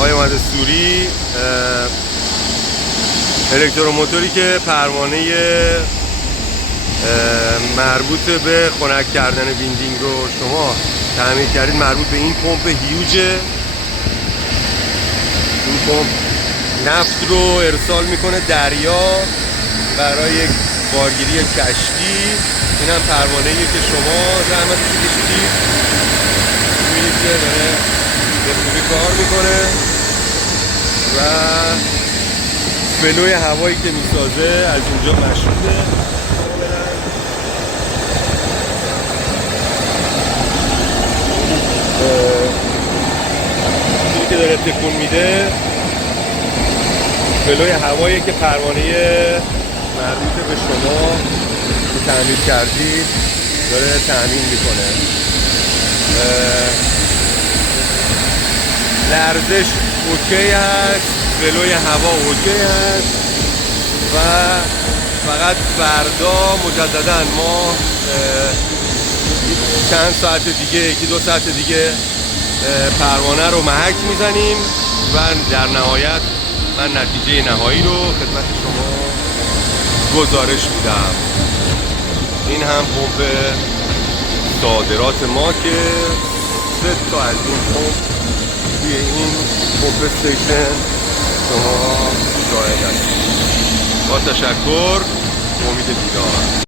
آقای محمد سوری، الکتروموتوری که پروانه مربوط به خنک کردن ویندینگ رو شما تعمیر کردید، مربوط به این پمپ هیوجه. این پمپ نفت رو ارسال میکنه دریا برای بارگیری کشتی. این هم پروانه‌ایه که شما زحمتش کشیدید. می‌بینید که داره به خوبی کار میکنه و فلوی هوایی که میسازه از اینجا مشهوده. این که داره تکون میده فلوی هوایی که پروانه مربوط به شما که تعمیر کردید داره تأمین میکنه. لرزش اوکی هست، فلوی هوا اوکی هست و فقط فردا مجددا ما چند ساعت دیگه، یکی دو ساعت دیگه پروانه رو محک میزنیم و در نهایت من نتیجه نهایی رو خدمت شما گزارش میدم. این هم پمپ صادرات ما که 3 تا از این پمپ توی این پمپ استیشن شما شاهد هستید. با تشکر، امید دیدار.